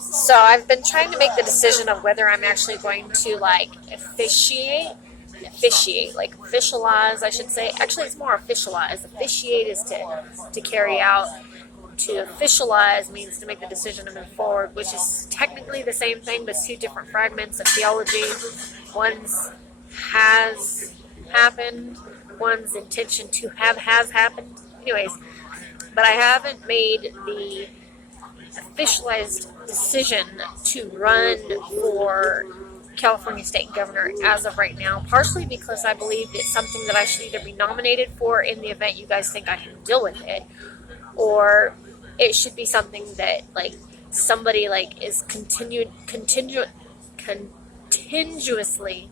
So I've been trying to make the decision of whether I'm actually going to like officiate, like officialize, I should say. Actually, it's more officialize. Officiate is to carry out. To officialize means to make the decision to move forward, which is technically the same thing, but two different fragments of theology. One's has happened, one's intention to have has happened. Anyways, but I haven't made the officialized decision to run for California State Governor as of right now, partially because I believe it's something that I should either be nominated for in the event you guys think I can deal with it, or it should be something that like somebody like is continuously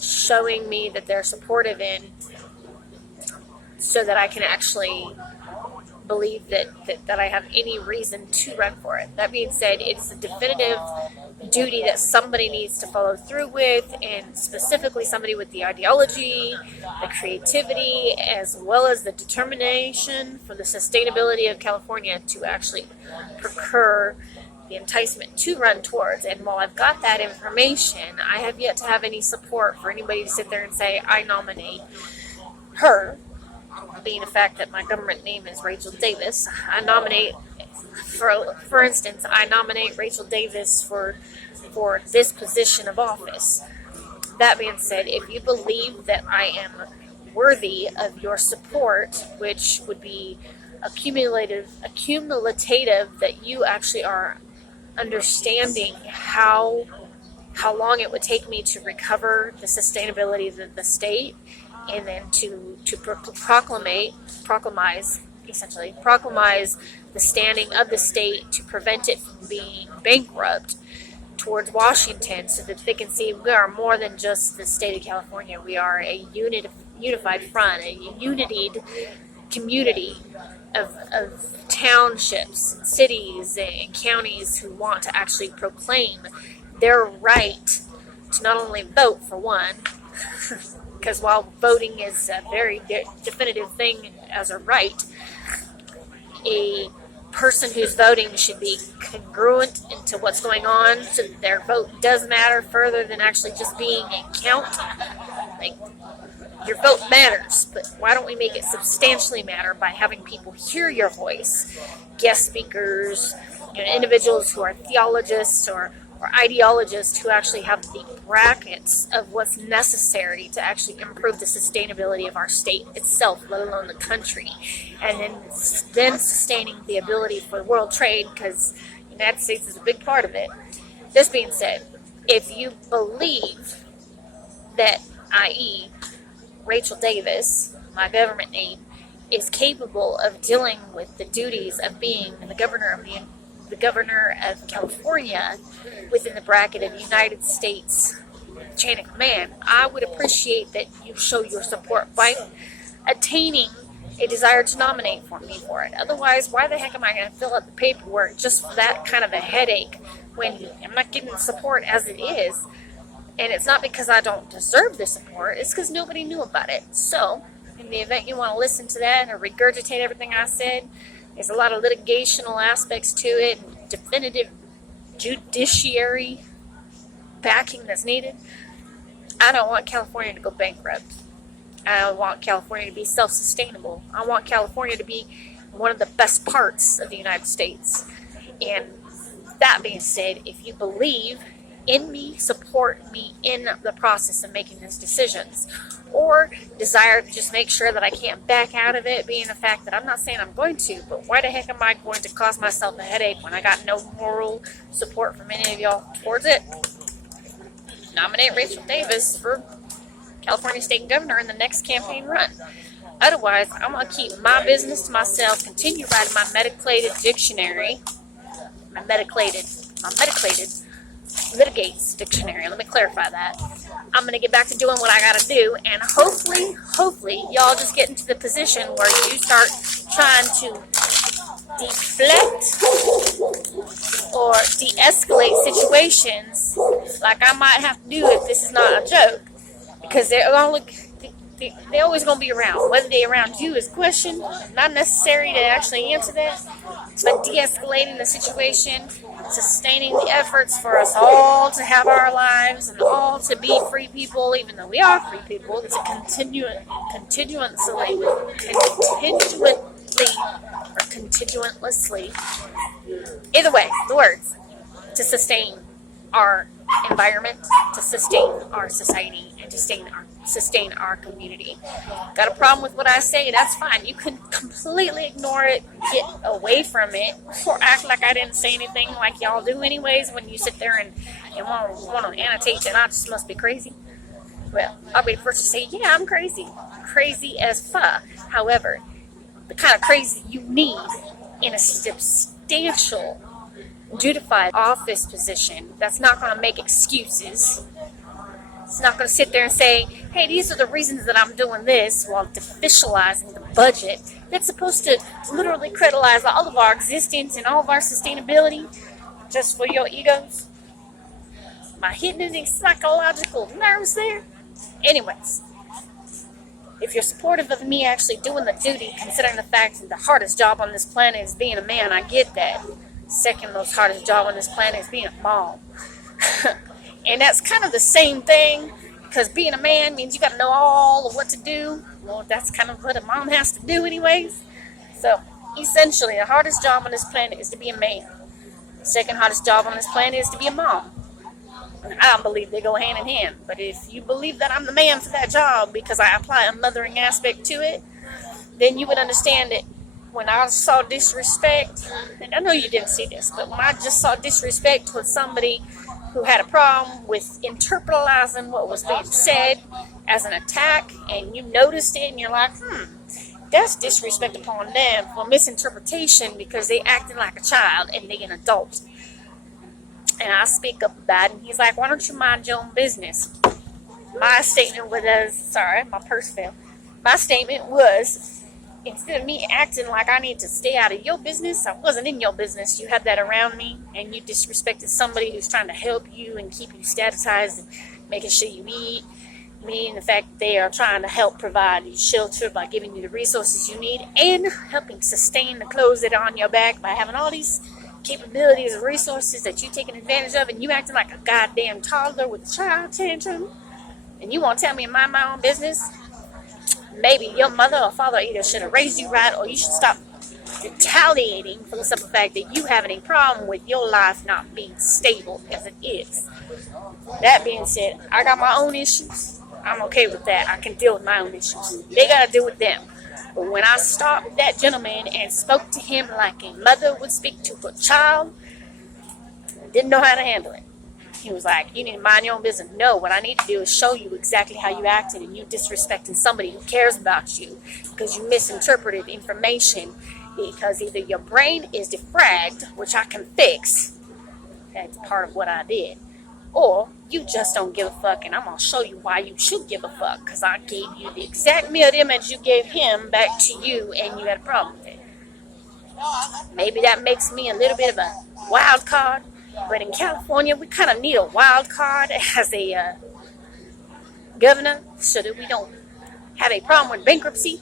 showing me that they're supportive in, so that I can actually believe that I have any reason to run for it. That being said, it's a definitive duty that somebody needs to follow through with, and specifically somebody with the ideology, the creativity, as well as the determination for the sustainability of California to actually procure the enticement to run towards. And while I've got that information, I have yet to have any support for anybody to sit there and say, I nominate her, being the fact that my government name is Rachel Davis. I nominate, for instance, I nominate Rachel Davis for this position of office. That being said, if you believe that I am worthy of your support, which would be accumulative, that you actually are understanding how long it would take me to recover the sustainability of the state, and then to proclamize the standing of the state, to prevent it from being bankrupt towards Washington, so that they can see we are more than just the state of California. We are a unified front, a united community of townships, cities, and counties who want to actually proclaim their right to not only vote, for one, because while voting is a very definitive thing as a right, a person who's voting should be congruent into what's going on, so that their vote does matter further than actually just being a count. Like, your vote matters, but why don't we make it substantially matter by having people hear your voice? Guest speakers, individuals who are theologists or ideologists who actually have the brackets of what's necessary to actually improve the sustainability of our state itself, let alone the country, and then sustaining the ability for world trade, because the United States is a big part of it. This being said, if you believe that, i.e., Rachel Davis, my government name, is capable of dealing with the duties of being the governor of California within the bracket of the United States chain of command, I would appreciate that you show your support by attaining a desire to nominate for me for it. Otherwise, why the heck am I going to fill out the paperwork just for that kind of a headache when I'm not getting the support as it is? And it's not because I don't deserve the support, it's because nobody knew about it. So, in the event you want to listen to that and regurgitate everything I said, there's a lot of litigational aspects to it, and definitive judiciary backing that's needed. I don't want California to go bankrupt. I don't want California to be self-sustainable. I want California to be one of the best parts of the United States. And that being said, if you believe in me, support me in the process of making these decisions, or desire to just make sure that I can't back out of it, being the fact that I'm not saying I'm going to, but why the heck am I going to cause myself a headache when I got no moral support from any of y'all towards it? Nominate Rachel Davis for California State Governor in the next campaign run. Otherwise, I'm going to keep my business to myself, continue writing my medicated dictionary, my medicated litigates dictionary. Let me clarify that. I'm going to get back to doing what I got to do, and hopefully, y'all just get into the position where you start trying to deflect or de-escalate situations like I might have to do if this is not a joke, because they're always going to be around. Whether they're around you is a question, not necessary to actually answer that. but de-escalating the situation, sustaining the efforts for us all to have our lives and all to be free people, even though we are free people. It's a continuously, either way, the words, to sustain our environment, to sustain our society, and to sustain our community. Got a problem with what I say? That's fine. You can completely ignore it, get away from it, or act like I didn't say anything like y'all do anyways when you sit there and want to annotate that I just must be crazy. Well, I'll be the first to say, yeah, I'm crazy. Crazy as fuck. However, the kind of crazy you need in a substantial, dutify office position that's not going to make excuses. It's not going to sit there and say, hey, these are the reasons that I'm doing this while deficializing the budget. That's supposed to literally criticize all of our existence and all of our sustainability just for your egos. Am I hitting any psychological nerves there? Anyways, if you're supportive of me actually doing the duty, considering the fact that the hardest job on this planet is being a man, I get that. Second most hardest job on this planet is being a mom. And that's kind of the same thing, because being a man means you got to know all of what to do. Well, that's kind of what a mom has to do anyways. So, essentially, the hardest job on this planet is to be a man. The second hardest job on this planet is to be a mom. And I don't believe they go hand in hand. But if you believe that I'm the man for that job because I apply a mothering aspect to it, then you would understand that when I saw disrespect, and I know you didn't see this, but when I just saw disrespect with somebody who had a problem with interpreting what was being said as an attack, and you noticed it, and you're like, that's disrespect upon them for misinterpretation because they acting like a child and they an adult. And I speak up about it, and he's like, why don't you mind your own business? My statement was, sorry, my purse fell. My statement was, instead of me acting like I need to stay out of your business, I wasn't in your business. You had that around me, and you disrespected somebody who's trying to help you and keep you statusized and making sure you eat. Meaning the fact that they are trying to help provide you shelter by giving you the resources you need and helping sustain the clothes that are on your back by having all these capabilities and resources that you're taking advantage of, and you acting like a goddamn toddler with a child tantrum, and you want to tell me to mind my own business? Maybe your mother or father either should have raised you right, or you should stop retaliating for the simple fact that you have any problem with your life not being stable as it is. That being said, I got my own issues. I'm okay with that. I can deal with my own issues. They got to deal with them. But when I stopped that gentleman and spoke to him like a mother would speak to a child, I didn't know how to handle it. He was like, you need to mind your own business. No, what I need to do is show you exactly how you acted, and you disrespecting somebody who cares about you because you misinterpreted information, because either your brain is defragged, which I can fix, that's part of what I did, or you just don't give a fuck, and I'm going to show you why you should give a fuck, because I gave you the exact mirror image you gave him back to you, and you had a problem with it. Maybe that makes me a little bit of a wild card, but in California, we kind of need a wild card as a governor so that we don't have a problem with bankruptcy.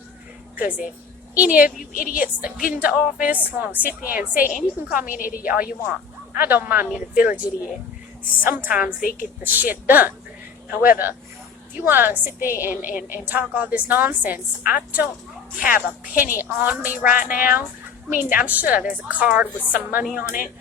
Because if any of you idiots that get into office want to sit there and say, and you can call me an idiot all you want, I don't mind being a village idiot. Sometimes they get the shit done. However, if you want to sit there and talk all this nonsense, I don't have a penny on me right now. I mean, I'm sure there's a card with some money on it,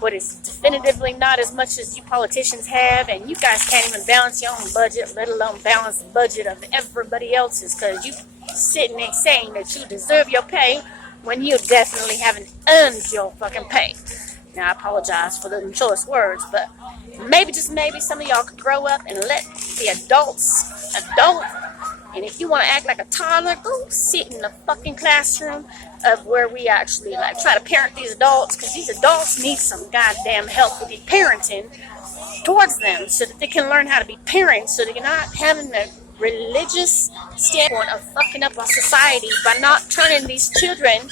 but it's definitively not as much as you politicians have, and you guys can't even balance your own budget, let alone balance the budget of everybody else's, because you sitting there saying that you deserve your pay when you definitely haven't earned your fucking pay. Now, I apologize for the choice words, but maybe, just maybe, some of y'all could grow up and let the adults adult. And if you want to act like a toddler, go sit in the fucking classroom of where we actually try to parent these adults, because these adults need some goddamn help with the parenting towards them so that they can learn how to be parents, so they're not having the religious standpoint of fucking up our society by not turning these children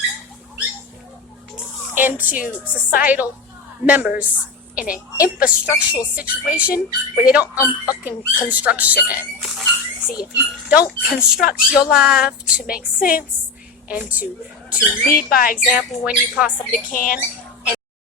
into societal members in an infrastructural situation where they don't fucking construction it. See, if you don't construct your life to make sense and to to lead by example when you possibly can,